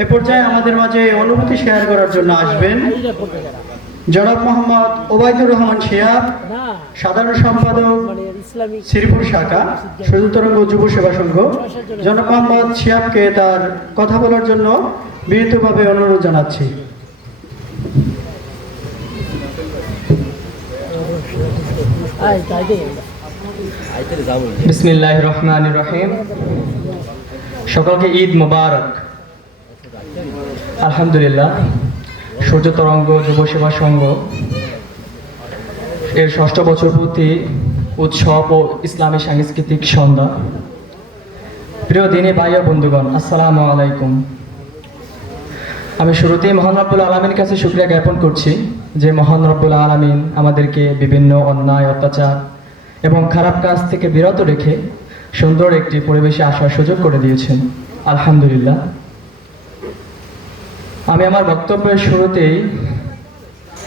এ পর্যায়ে আমাদের মাঝে অনুভূতি শেয়ার করার জন্য আসবেন জনাব মোহাম্মদ ওবায়দুর রহমান শিহাব, সাধারণ সম্পাদক শ্রীপুর শাখা সজল তরঙ্গ যুব সেবা সংঘ। জনাব মোহাম্মদ শিহাবকে তার কথা বলার জন্য বিনীতভাবে অনুরোধ জানাচ্ছি। বিসমিল্লাহির রহমানির রহিম। সকলকে ঈদ মোবারক। আলহামদুলিল্লাহ, সূর্য তরঙ্গ যুব সেবা সংঘ এর ৬ষ্ঠ বছরপূর্তি উৎসব ও ইসলামী সাংস্কৃতিক সন্ধ্যা। প্রিয় দিনী ভাই ও বন্ধুগণ, আসসালামু আলাইকুম। আমি শুরুতেই মহান রব্বুল আলামিনের কাছে শুকরিয়া জ্ঞাপন করছি যে মহান রব্বুল আলামিন আমাদেরকে বিভিন্ন অন্যায়, অত্যাচার এবং খারাপ কাজ থেকে বিরত রেখে সুন্দর একটি পরিবেশে আসার সুযোগ করে দিয়েছেন। আলহামদুলিল্লাহ। আমি আমার বক্তব্যের শুরুতেই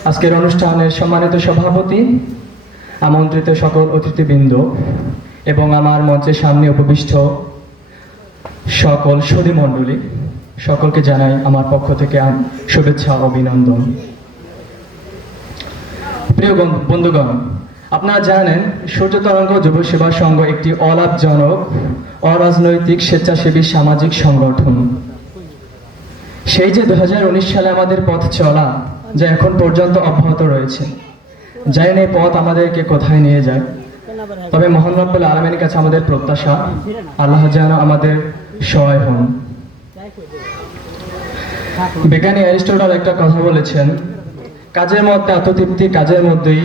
আজকের অনুষ্ঠানের সম্মানিত সভাপতি, আমন্ত্রিত সকল অতিথিবৃন্দ এবং আমার মঞ্চের সামনে উপবিষ্ট সকল সুধীমণ্ডলী সকলকে জানাই আমার পক্ষ থেকে শুভেচ্ছা ও অভিনন্দন। প্রিয় বন্ধুগণ, আপনারা জানেন সূর্য তরঙ্গ যুব সেবা সংঘ একটি অলাভজনক অরাজনৈতিক স্বেচ্ছাসেবী সামাজিক সংগঠন। সেই যে 2019 সালে আমাদের পথ চলা যা এখন পর্যন্ত অব্যাহত রয়েছে, জানি না এই পথ আমাদেরকে কোথায় নিয়ে যায়। তবে মহান রব্বুল আলামিনের কাছে আমাদের প্রত্যাশা আল্লাহ যেন আমাদের সহায় হন। বিজ্ঞানী অ্যারিস্টটল একটা কথা বলেছেন, কাজের মধ্যে আত্মতৃপ্তি কাজের মধ্যেই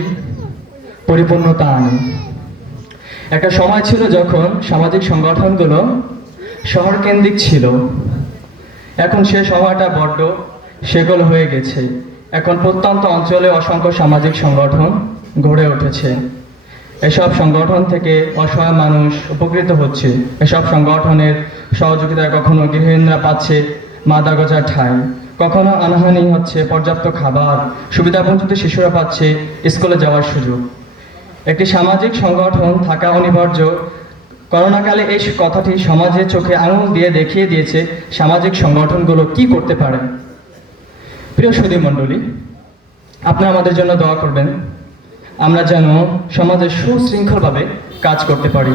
পরিপূর্ণতা আনে। একটা সময় ছিল যখন সামাজিক সংগঠনগুলো শহর কেন্দ্রিক ছিল, এখন সে সময়টা বড্ড সেগুলো হয়ে গেছে। এখন প্রত্যন্ত অঞ্চলে অসংখ্য সামাজিক সংগঠন গড়ে উঠেছে। এসব সংগঠন থেকে অসহায় মানুষ উপকৃত হচ্ছে। এসব সংগঠনের সহযোগিতায় কখনো গৃহিণীরা পাচ্ছে মাদা গজার ঠাঁই, কখনো আনাহানি হচ্ছে পর্যাপ্ত খাবার, সুবিধাবঞ্চিত শিশুরা পাচ্ছে স্কুলে যাওয়ার সুযোগ। একটি সামাজিক সংগঠন থাকা অনিবার্য। করোনাকালে এই কথাটি সমাজের চোখে আঙুল দিয়ে দেখিয়ে দিয়েছে সামাজিক সংগঠনগুলো কি করতে পারে। প্রিয় সুধীমণ্ডলী, আপনারা আমাদের জন্য দোয়া করবেন, আমরা যেন সমাজে সুশৃঙ্খলভাবে কাজ করতে পারি।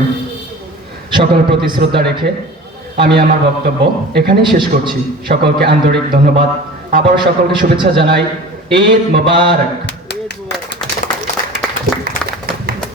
সকলের প্রতি শ্রদ্ধা রেখে আমি আমার বক্তব্য এখানেই শেষ করছি। সকলকে আন্তরিক ধন্যবাদ। আবার সকলকে শুভেচ্ছা জানাই। ঈদ মোবারক।